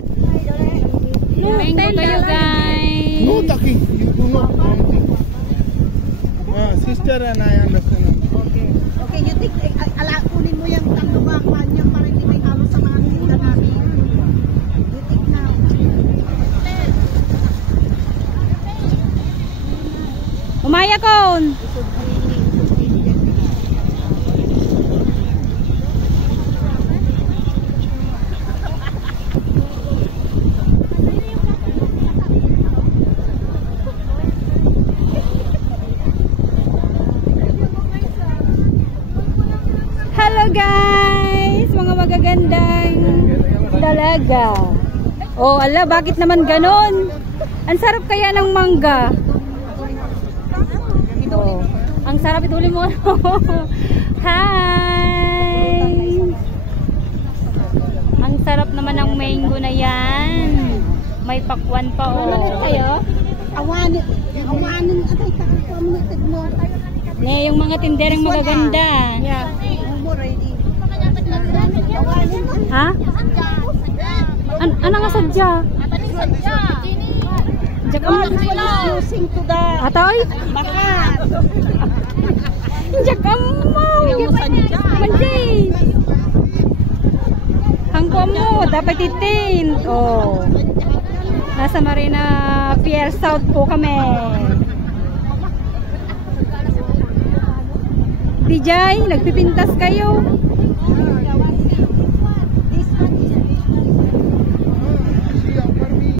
Mango kayo guys. No talking. You do not anything. Sister and I understand. Okay. Okay, you think, kunin mo yung tanduang niya para hindi may halo sa mga tinda namin. You think now. Umaya kon. Hello guys, mga magagandang dalaga. Oh, ala, bakit naman ganon? Ang sarap kaya ng mangga. Oh, ang sarap, ituli mo. Hi! Ang sarap naman ng mango na yan. May pakwan pa oh. Kayo? Awanin, atay, takot mo. Ne, yung mga tindereng magaganda. Yeah. Ready. Ha? Ano nga sadya? Diyak ang Using to the Atoy? makat. Diyak ang manjay. Hangko mo, dapat itin. Oh. Nasa Marina Pier South po kami. DJ, nagpipintas kayo.